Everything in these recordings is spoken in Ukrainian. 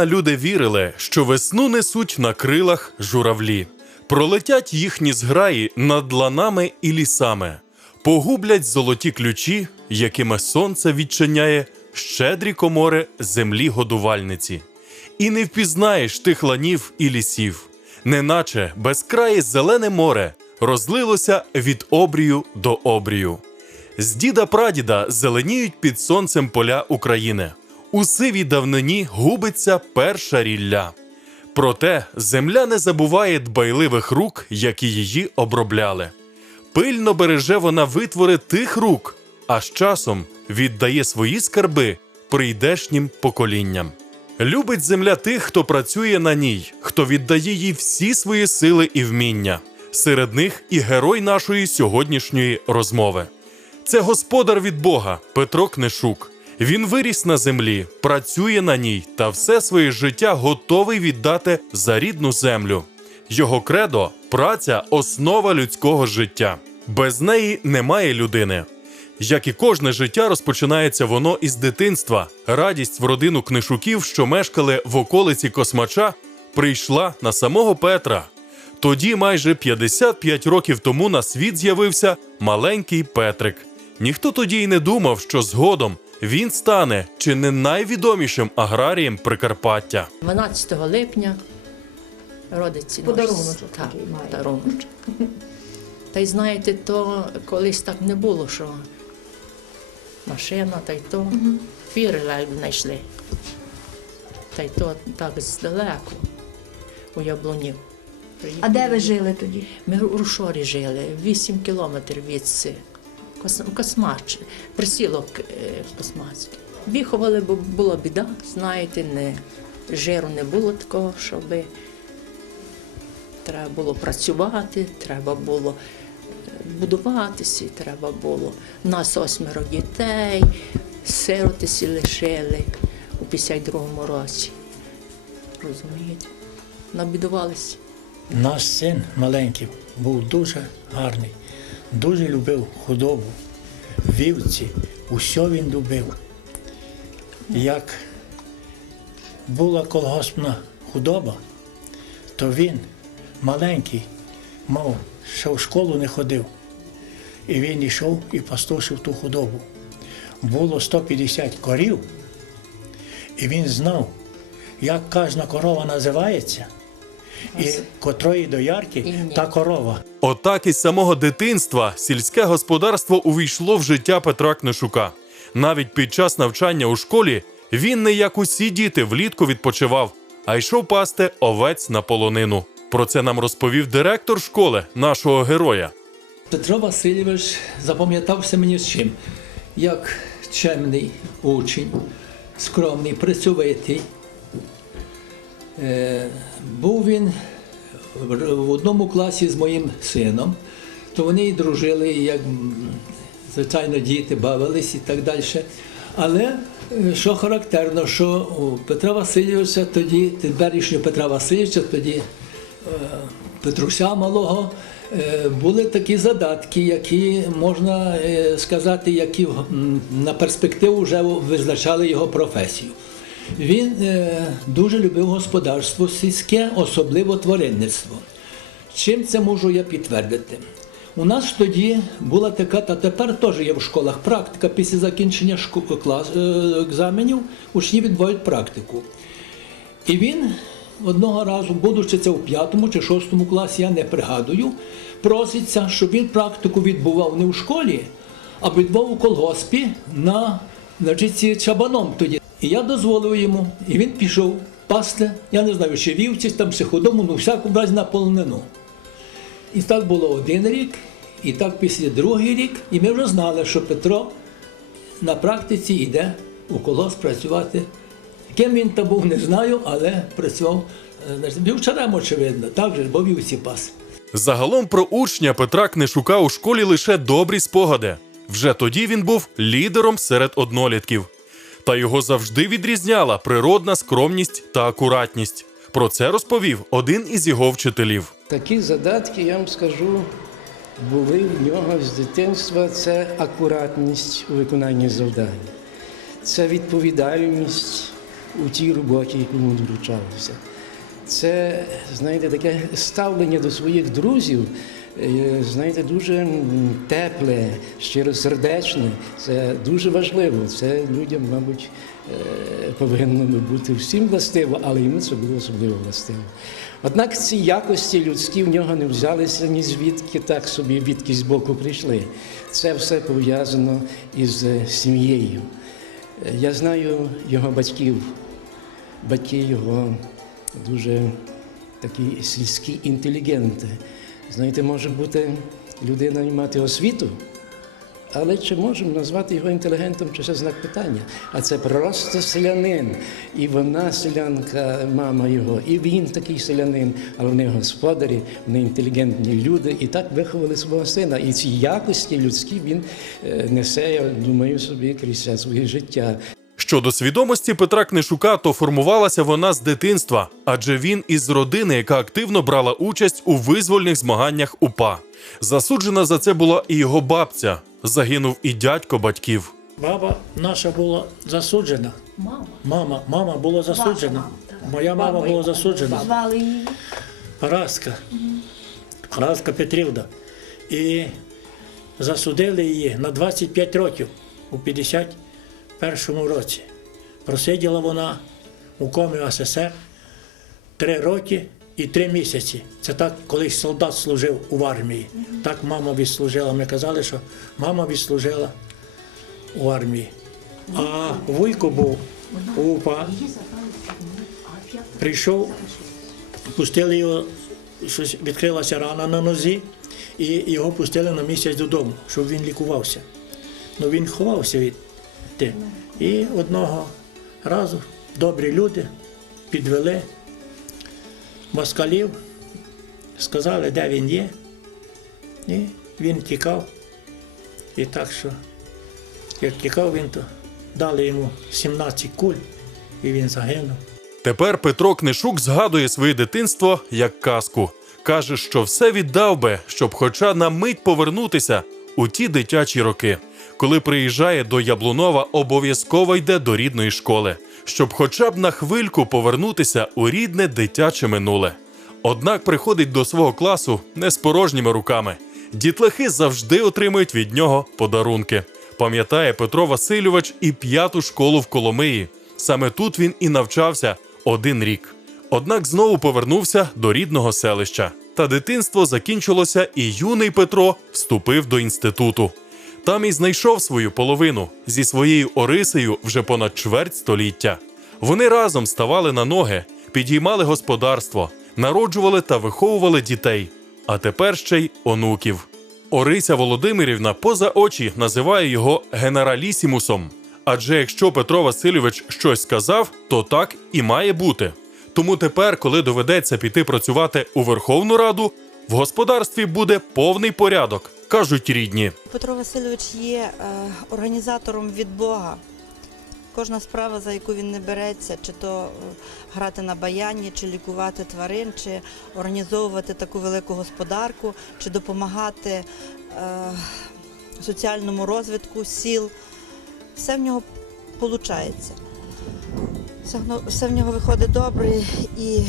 Здавна люди вірили, що весну несуть на крилах журавлі, пролетять їхні зграї над ланами і лісами, погублять золоті ключі, якими сонце відчиняє щедрі комори землі годувальниці. І не впізнаєш тих ланів і лісів, неначе безкрає зелене море розлилося від обрію до обрію. З діда прадіда зеленіють під сонцем поля України. У сивій давнині губиться перша рілля. Проте земля не забуває дбайливих рук, які її обробляли. Пильно береже вона витвори тих рук, а з часом віддає свої скарби прийдешнім поколінням. Любить земля тих, хто працює на ній, хто віддає їй всі свої сили і вміння. Серед них і герой нашої сьогоднішньої розмови. Це господар від Бога Петро Книшук. Він виріс на землі, працює на ній та все своє життя готовий віддати за рідну землю. Його кредо праця основа людського життя. Без неї немає людини. Як і кожне життя, розпочинається воно із дитинства. Радість в родину книшуків, що мешкали в околиці Космача, прийшла на самого Петра. Тоді, майже 55 років тому, на світ з'явився маленький Петрик. Ніхто тоді й не думав, що згодом він стане чи не найвідомішим аграрієм Прикарпаття. 12 липня родиться наш Подаруночок так, подаруночок. Та й знаєте, то колись так не було, що машина, та й то фіри ледь знайшли. Та й то так здалеку у Яблунів. А де ви жили тоді? Ми у Рушорі жили, 8 кілометрів від Космач, присілок е, Космацький. Віховали, бо була біда, знаєте, не, жиру не було такого, щоб треба було працювати, треба було е, будуватися, треба було. У нас осьмеро дітей, сиротися лишили у 52-му році. Розумієте? Набідувалися. Наш син маленький був дуже гарний, дуже любив худобу, вівці, усе він любив. Як була колгоспна худоба, то він маленький, мав, ще в школу не ходив. І він йшов і пастушив ту худобу. Було 150 корів, і він знав, як кожна корова називається, і котрої доярки та корова. Отак із самого дитинства сільське господарство увійшло в життя Петра Книшука. Навіть під час навчання у школі він не як усі діти влітку відпочивав, а йшов пасти овець на полонину. Про це нам розповів директор школи нашого героя. Петро Васильович запам'ятався мені з чим? Як чемний учень, скромний, працьовитий. Е, був він в одному класі з моїм сином, то вони і дружили, як звичайно діти бавились і так далі. Але е, що характерно, що у Петра Васильовича тоді, теперішнього Петра Васильовича, тоді Петруся малого е, були такі задатки, які можна е, сказати, які на перспективу вже визначали його професію. Він е, дуже любив господарство сільське, особливо тваринництво. Чим це можу я підтвердити? У нас тоді була така, та тепер теж є в школах практика після закінчення шко- клас, е, екзаменів, учні відбувають практику. І він одного разу, будучи це у п'ятому чи шостому класі, я не пригадую, проситься, щоб він практику відбував не в школі, а відбував у колгоспі на значить, чабаном тоді. І я дозволив йому, і він пішов пасти, я не знаю, чи вівці, там чи худому, ну всяку разі на полонину. І так було один рік, і так після другий рік, і ми вже знали, що Петро на практиці йде у колос працювати. Ким він там був, не знаю, але працював е, вівчарем, очевидно, так же, бо вівці пас. Загалом про учня Петра Книшука у школі лише добрі спогади. Вже тоді він був лідером серед однолітків. Та його завжди відрізняла природна скромність та акуратність. Про це розповів один із його вчителів. Такі задатки, я вам скажу, були в нього з дитинства. Це акуратність у виконанні завдань, це відповідальність, у тій роботі, яку йому доручалося. Це, знаєте, таке ставлення до своїх друзів, знаєте, дуже тепле, щиросердечне. Це дуже важливо. Це людям, мабуть, е, повинно бути всім властиво, але йому це було особливо властиво. Однак ці якості людські в нього не взялися ні звідки так собі, відки з боку прийшли. Це все пов'язано із е, сім'єю. Е, Я знаю його батьків. Батьки його дуже такі сільські інтелігенти. Знаєте, може бути людина і мати освіту, але чи можемо назвати його інтелігентом, чи це знак питання? А це просто селянин. І вона селянка, мама його, і він такий селянин, але вони господарі, вони інтелігентні люди, і так виховали свого сина. І ці якості людські він е, несе, я думаю, собі крізь своє життя. Щодо свідомості Петра Книшука, то формувалася вона з дитинства, адже він із родини, яка активно брала участь у визвольних змаганнях УПА. Засуджена за це була і його бабця. Загинув і дядько батьків. Баба наша була засуджена. Мама. Мама, мама була засуджена. мама, Моя мама була засуджена. Звали. Параска. Параска Петрівна. І засудили її на 25 років у 51-му році. Просиділа вона у комі СССР 3 роки і 3 місяці. Це так, колись солдат служив у армії. Так мама відслужила. Ми казали, що мама відслужила у армії. А Вуйко був у УПА. Прийшов пустили його, щось відкрилася рана на нозі, і його пустили на місяць додому, щоб він лікувався. Ну він ховався від ти. І одного разу добрі люди підвели москалів, сказали, де він є. І він тікав. І так що, як тікав він, то дали йому 17 куль, і він загинув. Тепер Петро Книшук згадує своє дитинство як казку. Каже, що все віддав би, щоб хоча на мить повернутися у ті дитячі роки. Коли приїжджає до Яблунова, обов'язково йде до рідної школи, щоб хоча б на хвильку повернутися у рідне дитяче минуле. Однак приходить до свого класу не з порожніми руками. Дітлахи завжди отримують від нього подарунки. Пам'ятає Петро Васильович і п'яту школу в Коломиї. Саме тут він і навчався один рік. Однак знову повернувся до рідного селища. Та дитинство закінчилося, і юний Петро вступив до інституту. Там і знайшов свою половину зі своєю Орисею вже понад чверть століття. Вони разом ставали на ноги, підіймали господарство, народжували та виховували дітей, а тепер ще й онуків. Орися Володимирівна поза очі називає його генералісімусом. Адже якщо Петро Васильович щось сказав, то так і має бути. Тому тепер, коли доведеться піти працювати у Верховну Раду, в господарстві буде повний порядок, кажуть рідні. Петро Васильович є е, організатором від Бога. Кожна справа, за яку він не береться, чи то е, грати на баяні, чи лікувати тварин, чи організовувати таку велику господарку, чи допомагати е, соціальному розвитку сіл, все в нього виходить. Все, в нього виходить добре і,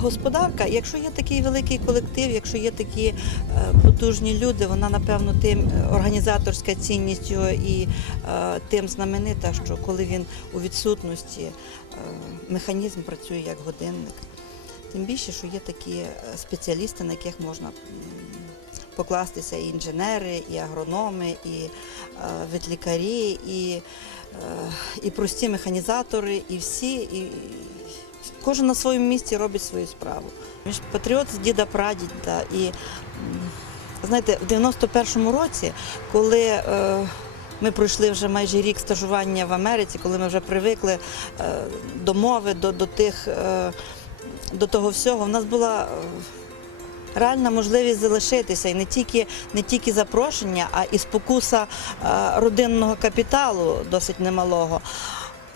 господарка, якщо є такий великий колектив, якщо є такі е, потужні люди, вона напевно тим е, організаторська цінність його і е, тим знаменита, що коли він у відсутності механізм працює як годинник. Тим більше, що є такі спеціалісти, на яких можна покластися і інженери, і агрономи, і ветлікарі, і, і прості механізатори, і всі. І, Кожен на своєму місці робить свою справу. Він ж патріот з діда прадіда. І знаєте, в 91-му році, коли е, ми пройшли вже майже рік стажування в Америці, коли ми вже привикли е, до мови, до, до тих, е, до того всього, в нас була. е, Реальна можливість залишитися і не тільки не тільки запрошення, а і спокуса е, родинного капіталу досить немалого.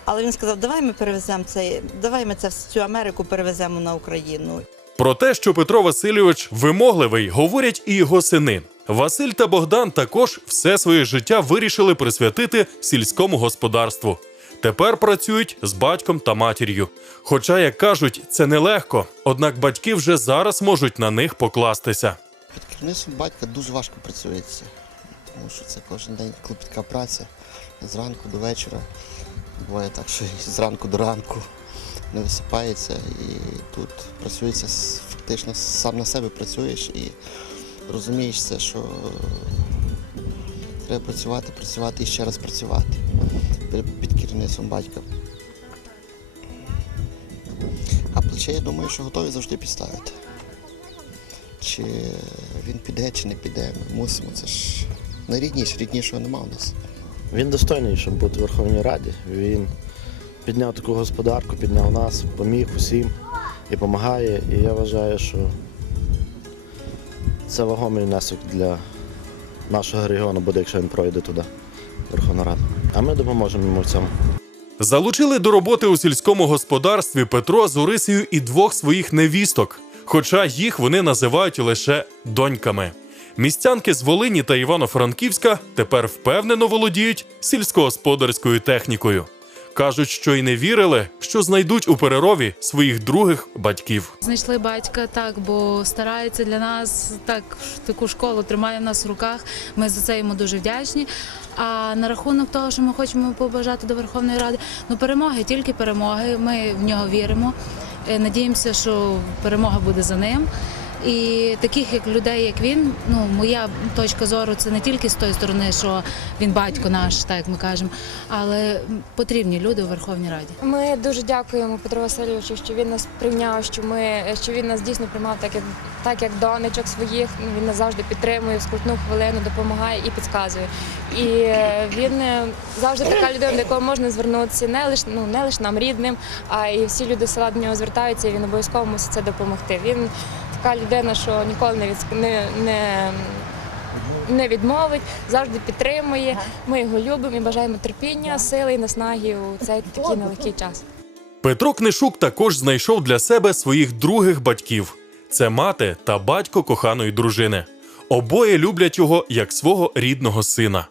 Але він сказав: давай ми перевеземо цей, давай ми це всю Америку перевеземо на Україну. Про те, що Петро Васильович вимогливий, говорять і його сини. Василь та Богдан також все своє життя вирішили присвятити сільському господарству. Тепер працюють з батьком та матір'ю. Хоча, як кажуть, це нелегко, однак батьки вже зараз можуть на них покластися. Під керівництвом батька дуже важко працюється, тому що це кожен день клопітка праця зранку до вечора. Буває так, що і зранку до ранку не висипається і тут працюється фактично сам на себе працюєш і розумієш це, що треба працювати, працювати і ще раз працювати під керівництвом батька. А плече, я думаю, що готові завжди підставити. Чи він піде, чи не піде. Ми мусимо. Це ж найрідніше, ріднішого нема у нас. Він достойний, щоб бути в Верховній Раді. Він підняв таку господарку, підняв нас, поміг усім і допомагає. І я вважаю, що це вагомий внесок для нашого регіону буде, якщо він пройде туди, в Верховну Раду. А ми допоможемо йому в цьому. Залучили до роботи у сільському господарстві Петро з Орисею і двох своїх невісток, хоча їх вони називають лише доньками. Містянки з Волині та Івано-Франківська тепер впевнено володіють сільськогосподарською технікою. Кажуть, що й не вірили, що знайдуть у перерові своїх других батьків. Знайшли батька так, бо старається для нас так таку школу тримає нас в руках. Ми за це йому дуже вдячні. А на рахунок того, що ми хочемо побажати до Верховної Ради, ну перемоги, тільки перемоги. Ми в нього віримо. Е, Надіємося, що перемога буде за ним. І таких як людей, як він, ну моя точка зору, це не тільки з тої сторони, що він батько наш, так як ми кажемо, але потрібні люди у Верховній Раді. Ми дуже дякуємо Петру Васильовичу, що він нас прийняв, що ми що він нас дійсно приймав так, як так як донечок своїх. Він нас завжди підтримує в скрутну хвилину, допомагає і підказує. І він е, завжди така людина, до якого можна звернутися, не лише ну не лише нам рідним, а і всі люди села до нього звертаються, і він обов'язково мусить це допомогти. Він така людина, що ніколи не від не, не не відмовить, завжди підтримує. Ми його любимо і бажаємо терпіння, сили і наснаги у цей такий нелегкий час. Петро Книшук також знайшов для себе своїх других батьків: це мати та батько коханої дружини. Обоє люблять його як свого рідного сина,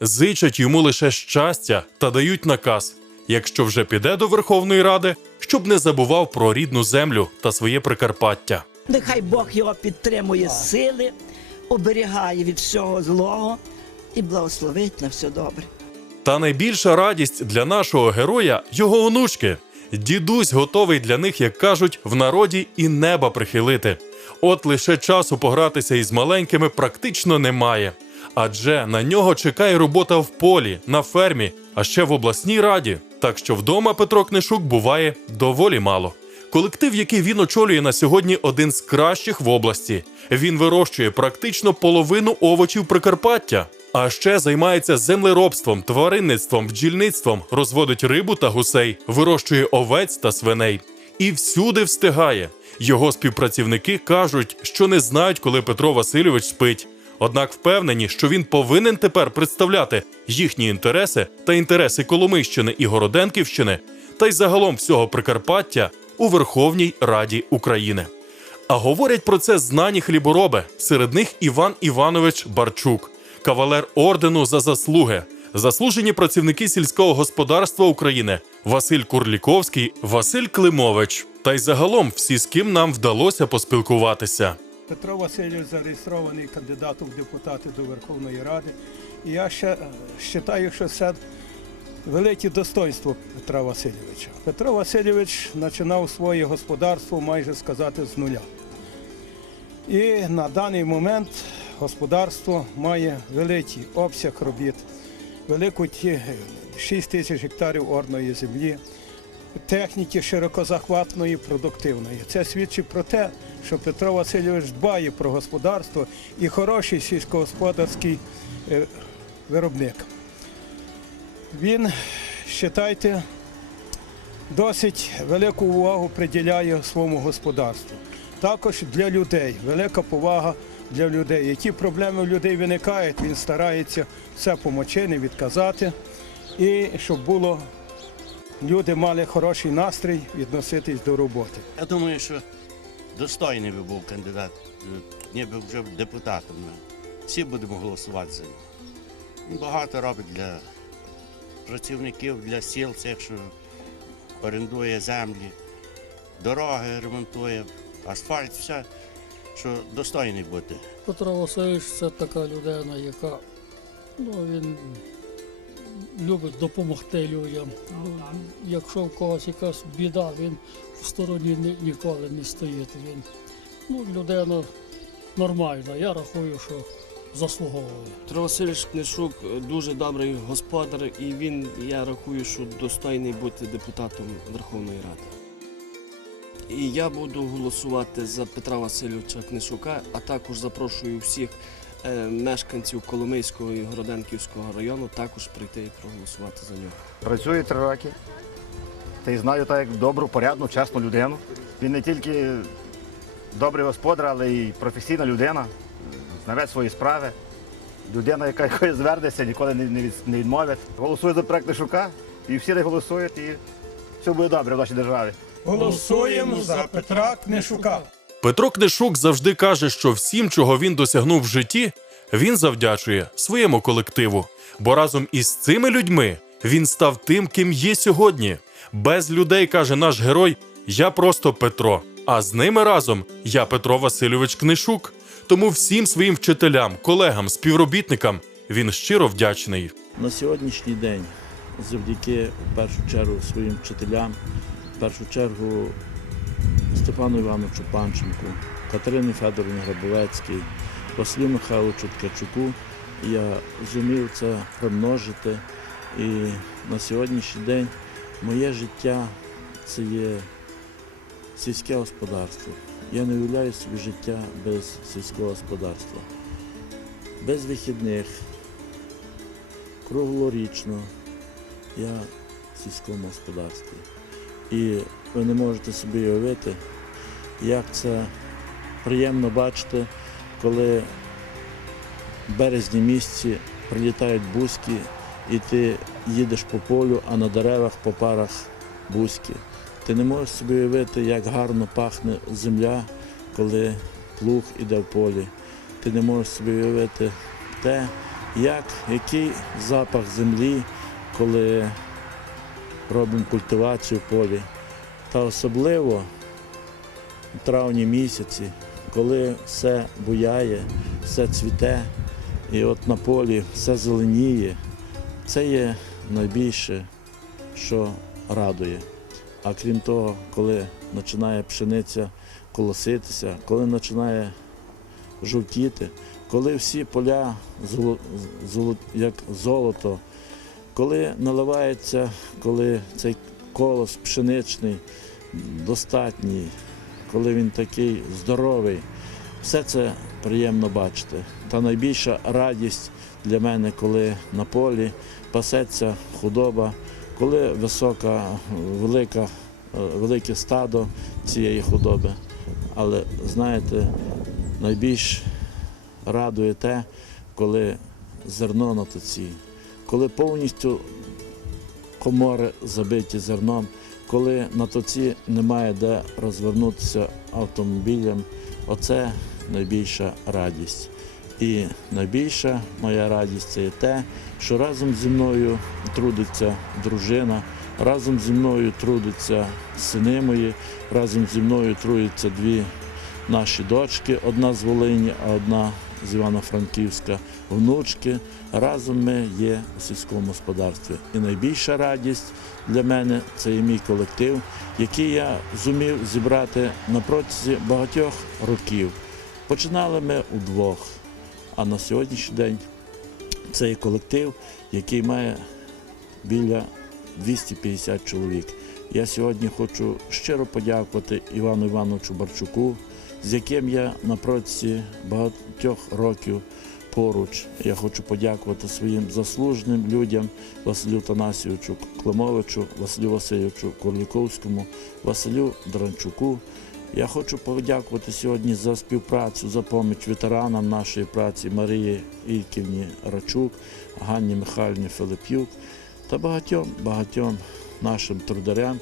зичать йому лише щастя та дають наказ, якщо вже піде до Верховної Ради, щоб не забував про рідну землю та своє Прикарпаття. Нехай Бог його підтримує з сили, оберігає від всього злого і благословить на все добре. Та найбільша радість для нашого героя його онучки. Дідусь готовий для них, як кажуть, в народі і неба прихилити. От лише часу погратися із маленькими практично немає. Адже на нього чекає робота в полі, на фермі, а ще в обласній раді. Так що вдома Петро Книшук буває доволі мало. Колектив, який він очолює на сьогодні, один з кращих в області. Він вирощує практично половину овочів Прикарпаття. А ще займається землеробством, тваринництвом, бджільництвом, розводить рибу та гусей, вирощує овець та свиней. І всюди встигає. Його співпрацівники кажуть, що не знають, коли Петро Васильович спить. Однак впевнені, що він повинен тепер представляти їхні інтереси та інтереси Коломийщини і Городенківщини, та й загалом всього Прикарпаття у Верховній Раді України. А говорять про це знані хлібороби. Серед них Іван Іванович Барчук, кавалер ордену за заслуги, заслужені працівники сільського господарства України Василь Курліковський, Василь Климович. Та й загалом всі, з ким нам вдалося поспілкуватися. Петро Васильович зареєстрований кандидатом в депутати до Верховної Ради. І я ще вважаю, що це велике достоинство Петра Васильовича. Петро Васильович починав своє господарство майже сказати з нуля. І на даний момент господарство має великий обсяг робіт, велику 6 тисяч гектарів орної землі, техніки широкозахватної, продуктивної. Це свідчить про те, що Петро Васильович дбає про господарство і хороший сільськогосподарський е, виробник. Він, вважайте, досить велику увагу приділяє своєму господарству. Також для людей, велика повага для людей. Які проблеми в людей виникають, він старається все помочи, не відказати. І щоб було люди мали хороший настрій відноситись до роботи. Я думаю, що достойний би був кандидат, ніби вже депутатом. всі будемо голосувати за нього. Багато робить для працівників, для сіл цих, що орендує землі, дороги ремонтує, асфальт, все, що достойний бути. Петро Васильович це така людина, яка ну, він любить допомогти людям. Ну, якщо в когось якась біда, він в стороні ні- ніколи не стоїть. Він ну, людина нормальна, я рахую, що заслуговує. Петро Васильович Книшук дуже добрий господар, і він, я рахую, що достойний бути депутатом Верховної Ради. І я буду голосувати за Петра Васильовича Книшука, а також запрошую всіх е, мешканців Коломийського і Городенківського району також прийти і проголосувати за нього. Працюю три роки. Та й знаю так як добру, порядну, чесну людину. Він не тільки добрий господар, але й професійна людина, знавець свої справи. Людина, яка звернеться, ніколи не, не, від, не відмовить. Голосую за проект Лишука, і всі не голосують, і все буде добре в нашій державі. Голосуємо за Петра Книшука. Петро Книшук завжди каже, що всім, чого він досягнув в житті, він завдячує своєму колективу. Бо разом із цими людьми він став тим, ким є сьогодні. Без людей, каже наш герой, я просто Петро. А з ними разом я Петро Васильович Книшук. Тому всім своїм вчителям, колегам, співробітникам він щиро вдячний. На сьогоднішній день, завдяки в першу чергу своїм вчителям, в першу чергу Степану Івановичу Панченку, Катерині Федоровні Грабовецькій, Василю Михайловичу Ткачуку, я зумів це примножити. І на сьогоднішній день моє життя це є сільське господарство. Я не уявляю собі життя без сільського господарства. Без вихідних, круглорічно я в сільському господарстві. І ви не можете собі уявити, як це приємно бачити, коли в березні місяці прилітають бузьки, і ти їдеш по полю, а на деревах по парах бузьки. Ти не можеш собі уявити, як гарно пахне земля, коли плуг іде в полі. Ти не можеш собі уявити те, як, який запах землі, коли робимо культивацію в полі. Та особливо у травні місяці, коли все буяє, все цвіте, і от на полі все зеленіє, це є найбільше, що радує. А крім того, коли починає пшениця колоситися, коли починає жовтіти, коли всі поля як золото, коли наливається, коли цей колос пшеничний достатній, коли він такий здоровий, все це приємно бачити. Та найбільша радість для мене, коли на полі пасеться худоба, коли висока, велика, е, велике стадо цієї худоби. Але знаєте, найбільш радує те, коли зерно на тоці, коли повністю комори забиті зерном, коли на тоці немає де розвернутися автомобілем, оце найбільша радість. І найбільша моя радість це те, що разом зі мною трудиться дружина, разом зі мною трудяться сини мої, разом зі мною трудяться дві наші дочки, одна з Волині, а одна з Івано-Франківська, внучки. Разом ми є у сільському господарстві. І найбільша радість для мене це є мій колектив, який я зумів зібрати на протязі багатьох років. Починали ми удвох, а на сьогоднішній день це є колектив, який має біля 250 чоловік. Я сьогодні хочу щиро подякувати Івану Івановичу Барчуку, з яким я на протязі багатьох років поруч. Я хочу подякувати своїм заслуженим людям Василю Танасійовичу Климовичу, Василю Васильовичу Корліковському, Василю Дранчуку. Я хочу подякувати сьогодні за співпрацю, за поміч ветеранам нашої праці Марії Ільківні Рачук, Ганні Михайлівні Филип'юк та багатьом багатьом нашим трударям,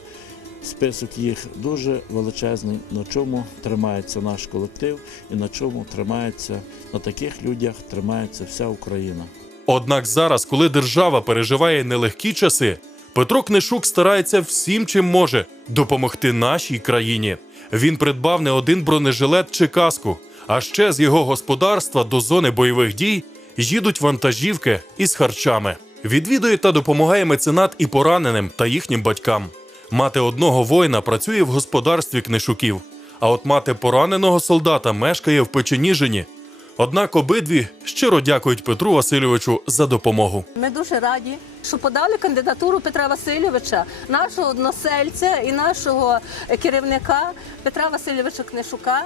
список їх дуже величезний, на чому тримається наш колектив і на чому тримається, на таких людях тримається вся Україна. Однак зараз, коли держава переживає нелегкі часи, Петро Книшук старається всім, чим може допомогти нашій країні. Він придбав не один бронежилет чи каску, а ще з його господарства до зони бойових дій їдуть вантажівки із харчами. Відвідує та допомагає меценат і пораненим та їхнім батькам. Мати одного воїна працює в господарстві книшуків, а от мати пораненого солдата мешкає в Печеніжині. Однак обидві щиро дякують Петру Васильовичу за допомогу. Ми дуже раді, що подали кандидатуру Петра Васильовича, нашого односельця і нашого керівника Петра Васильовича Книшука.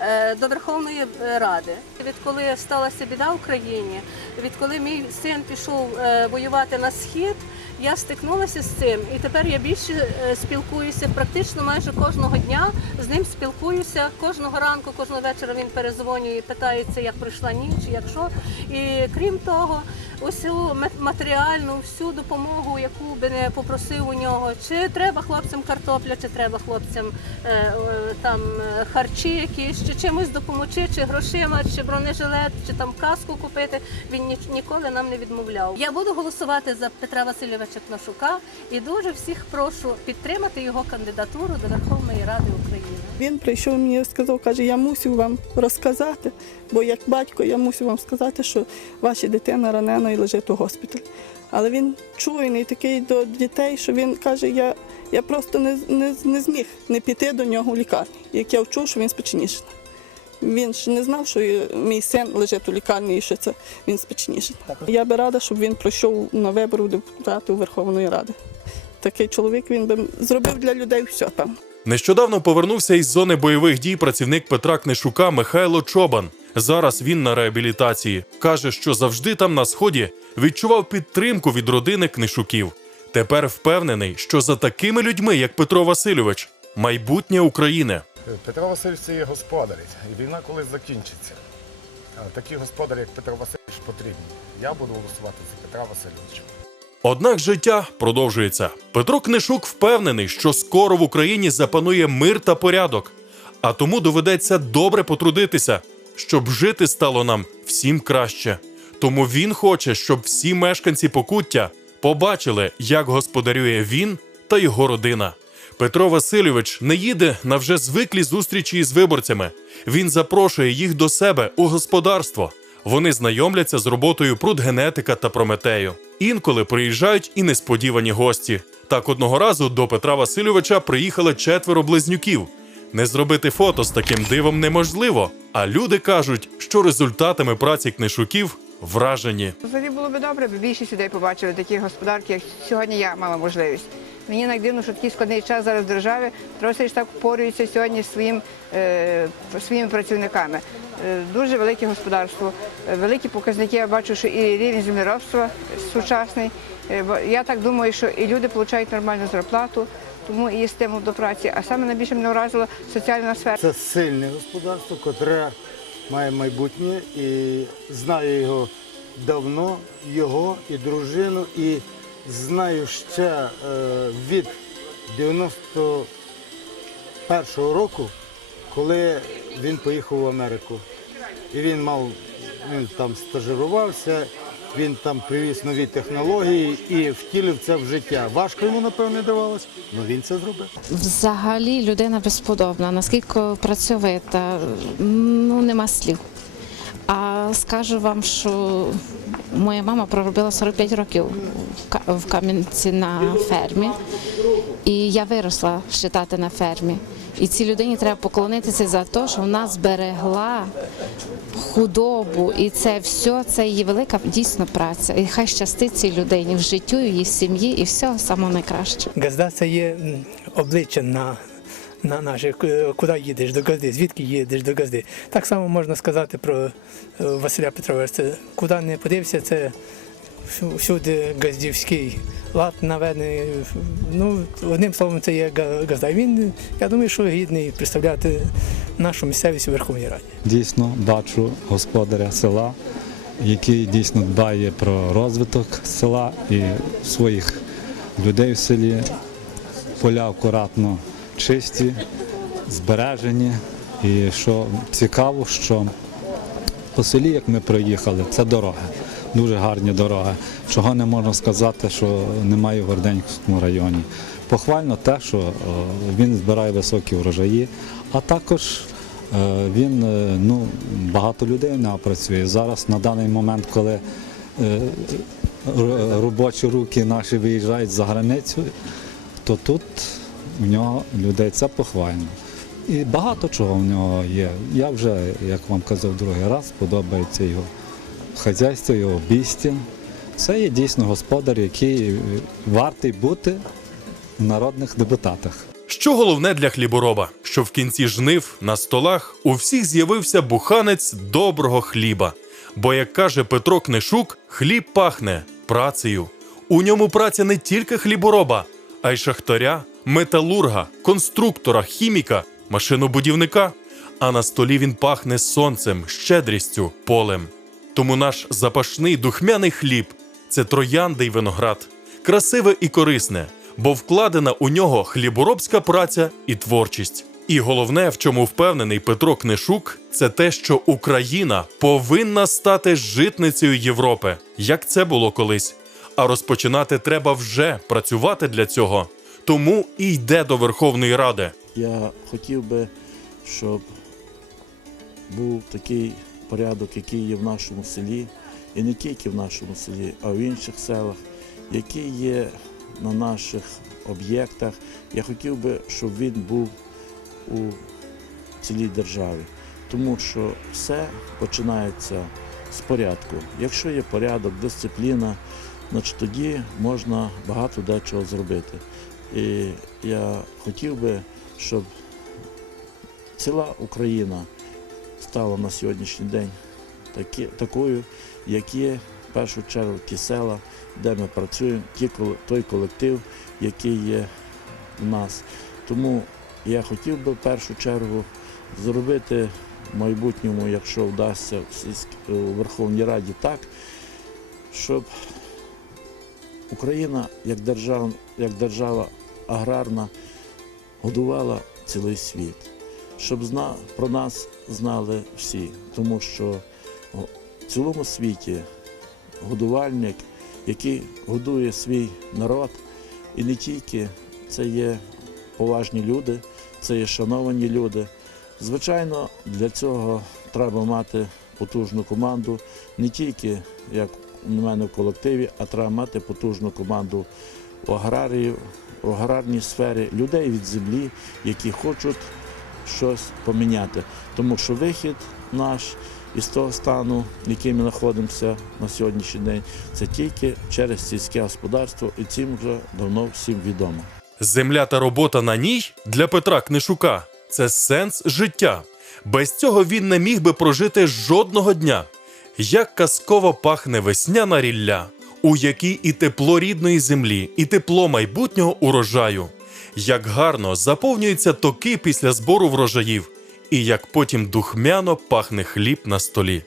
Е, До Верховної Ради, відколи сталася біда в Україні, відколи мій син пішов е, воювати на схід, я стикнулася з цим, і тепер я більше е, спілкуюся практично майже кожного дня. З ним спілкуюся кожного ранку, кожного вечора він перезвонює, питається, як пройшла ніч, як що. І крім того, усю ма- матеріальну, всю допомогу, яку би не попросив у нього, чи треба хлопцям картопля, чи треба хлопцям е, там е, харчі якісь, чи чимось допомогти, чи грошима, чи бронежилет, чи там каску купити. Він ні, ніколи нам не відмовляв. Я буду голосувати за Петра Васильовича Кнашука і дуже всіх прошу підтримати його кандидатуру до Верховної Ради України. Він прийшов мені і сказав, каже, я мусив вам розказати, бо як батько я мусив вам сказати, що ваша дитина ранена і лежить у госпіталі. Але він чуйний такий до дітей, що він каже, я, я просто не, не, не зміг не піти до нього в лікарню, як я вчув, що він спеченіжений. Він ж не знав, що мій син лежить у лікарні і що це він спеченіжений. Я би рада, щоб він пройшов на вибори у депутати Верховної Ради. Такий чоловік він би зробив для людей все певно. Нещодавно повернувся із зони бойових дій працівник Петра Книшука Михайло Чобан. Зараз він на реабілітації. Каже, що завжди там на сході відчував підтримку від родини Книшуків. Тепер впевнений, що за такими людьми, як Петро Васильович, майбутнє України. Петро Васильович це є господар, і війна колись закінчиться. Такі господарі, як Петро Васильович, потрібні. Я буду голосувати за Петра Васильовича. Однак життя продовжується. Петро Книшук впевнений, що скоро в Україні запанує мир та порядок, а тому доведеться добре потрудитися, щоб жити стало нам всім краще. Тому він хоче, щоб всі мешканці Покуття побачили, як господарює він та його родина. Петро Васильович не їде на вже звиклі зустрічі із виборцями. Він запрошує їх до себе у господарство. Вони знайомляться з роботою прудгенетика та Прометею. Інколи приїжджають і несподівані гості. Так одного разу до Петра Васильовича приїхали четверо близнюків. Не зробити фото з таким дивом неможливо. А люди кажуть, що результатами праці книжуків вражені. Взагалі було б добре, бо більшість людей побачили такі господарки, як сьогодні я мала можливість. Мені так дивно, що такий складний час зараз в державі. Трохи ж так впорюється сьогодні зі своїм, е, своїми працівниками. Е, дуже велике господарство, е, великі показники. Я бачу, що і рівень землеробства сучасний. Е, я так думаю, що і люди отримують нормальну зарплату, тому і є стимул до праці. А саме найбільше мене вразила соціальна сфера. Це сильне господарство, котре має майбутнє і знаю його давно, його і дружину, і знаю ще е, від 91-го року, коли він поїхав в Америку. І він мав, він там стажирувався, він там привіз нові технології і втілив це в життя. Важко йому, напевне, давалось, але він це зробив. Взагалі людина безподобна, наскільки працьовита, ну нема слів. Скажу вам, що моя мама проробила 45 років в Ка- Кам'янці на фермі, і я виросла вважати на фермі. І цій людині треба поклонитися за те, що вона зберегла худобу, і це все це її велика дійсно праця. І хай щастить цій людині в життю, її сім'ї і всього самого найкращого. Газда це є обличчя на, на наше, куди їдеш до газди, звідки їдеш до газди. Так само можна сказати про е, Василя Петровича. Куди не подився, це всюди газдівський лад наведений. Ну, одним словом, це є га- газда. Він, я думаю, що гідний представляти нашу місцевість у Верховній Раді. Дійсно бачу господаря села, який дійсно дбає про розвиток села і своїх людей в селі. поля акуратно чисті, збережені. І що цікаво, що по селі, як ми приїхали, це дороги, дуже гарні дороги. Чого не можна сказати, що немає в Горденьківському районі. Похвально те, що е, він збирає високі врожаї, а також е, він е, ну, багато людей нього працює. Зараз на даний момент, коли робочі руки наші виїжджають за границю, то тут в нього людей це похвально. І багато чого в нього є. Я вже, як вам казав другий раз, подобається його хазяйство, його обійстя. Це є дійсно господар, який вартий бути в народних депутатах. Що головне для хлібороба, що в кінці жнив на столах у всіх з'явився буханець доброго хліба. Бо, як каже Петро Книшук, хліб пахне працею. У ньому праця не тільки хлібороба, а й шахтаря, металурга, конструктора, хіміка, машинобудівника. А на столі він пахне сонцем, щедрістю, полем. Тому наш запашний духмяний хліб це троянди й виноград, красиве і корисне, бо вкладена у нього хліборобська праця і творчість. І головне, в чому впевнений Петро Книшук, це те, що Україна повинна стати житницею Європи, як це було колись. А розпочинати треба вже працювати для цього. Тому і йде до Верховної Ради. Я хотів би, щоб був такий порядок, який є в нашому селі, і не тільки в нашому селі, а в інших селах, який є на наших об'єктах. Я хотів би, щоб він був у цілій державі. Тому що все починається з порядку. Якщо є порядок, дисципліна, значить тоді можна багато дечого зробити. І я хотів би, щоб ціла Україна стала на сьогоднішній день такі, такою, як є в першу чергу ті села, де ми працюємо, ті, той колектив, який є у нас. Тому я хотів би в першу чергу зробити в майбутньому, якщо вдасться в у Верховній Раді так, щоб Україна як держава, як держава аграрна годувала цілий світ, щоб зна, про нас знали всі, тому що в цілому світі годувальник, який годує свій народ, і не тільки це є поважні люди, це є шановані люди. Звичайно, для цього треба мати потужну команду, не тільки як у мене в колективі, а треба мати потужну команду аграріїв, у аграрній сфері, людей від землі, які хочуть щось поміняти. Тому що вихід наш із того стану, в який ми знаходимося на сьогоднішній день, це тільки через сільське господарство, і цим вже давно всім відомо. Земля та робота на ній для Петра Книшука це сенс життя. Без цього він не міг би прожити жодного дня. Як казково пахне весняна рілля, у якій і тепло рідної землі, і тепло майбутнього урожаю. Як гарно заповнюються токи після збору врожаїв, і як потім духмяно пахне хліб на столі.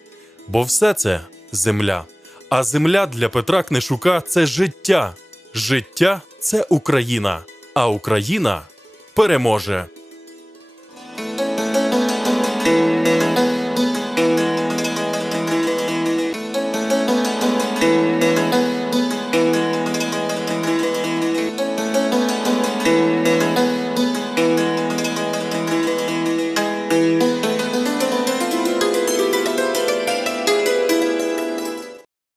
Бо все це земля. А земля для Петра Книшука це життя. Життя це Україна, а Україна переможе.